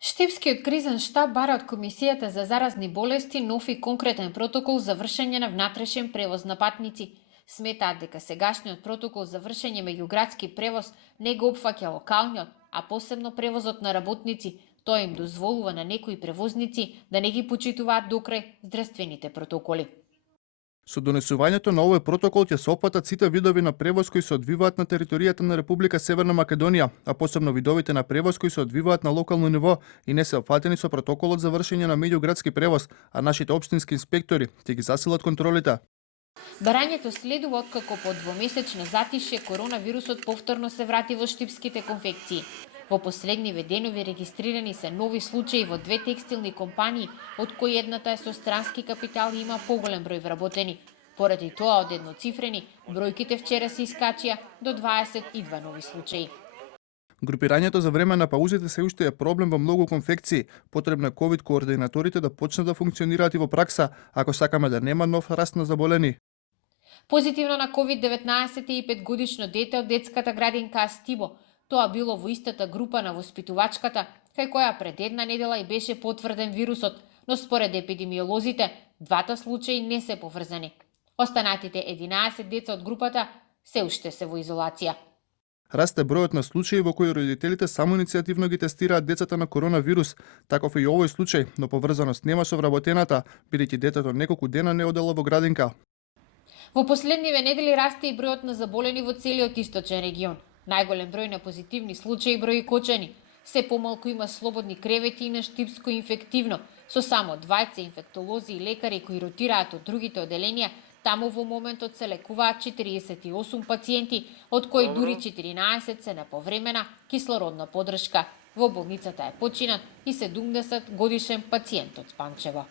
Штипскиот кризен штаб бара од Комисијата за заразни болести нов и конкретен протокол за вршење на внатрешен превоз на патници. Сметаат дека сегашниот протокол за вршење меѓуградски превоз не го опфаќа локалниот, а посебно превозот на работници. Тоа им дозволува на некои превозници да не ги почитуваат докрај здравствените протоколи. Со донесувањето на овој протокол ќе се опфатат сите видови на превоз кои се одвиваат на територијата на Република Северна Македонија, а посебно видовите на превоз кои се одвиваат на локално ниво и не се опфатени со протоколот за вршење на меѓуградски превоз, а нашите општински инспектори ќе ги засилат контролите. Барањето следува откако по двомесечно затишје коронавирусот повторно се врати во штипските конфекции. Во последниве денови регистрирани се нови случаи во две текстилни компании, од кои едната е со странски капитал и има поголем број вработени. Поради тоа од едноцифрени, бројките вчера се искачија до 22 нови случаи. Групирањето за време на паузите се уште е проблем во многу конфекции. Потребно е ковид координаторите да почнат да функционираат и во пракса, ако сакаме да нема нов раст на заболени. Позитивно на COVID-19 и 5-годишно дете од детската градинка Астибо. Тоа било во истата група на воспитувачката, кај која пред една недела и беше потврден вирусот, но според епидемиолозите, двата случаи не се поврзани. Останатите 11 деца од групата се уште се во изолација. Расте бројот на случаи во кои родителите само иницијативно ги тестираат децата на коронавирус, таков и овој случај, но поврзаност нема со вработената, бидејќи детето неколку дена не одело во градинка. Во последниве недели расте и бројот на заболени во целиот источен регион. Најголем број на позитивни случаи брои Кочани. Се помалку има слободни кревети и на Штипско инфективно, со само двајца инфектолози и лекари кои ротираат од другите оделенија. Таму во моментот се лекуваат 48 пациенти, од кои дури 14 се на повремена кислородна поддршка. Во болницата е починат и 70 годишен пациент од Панчево.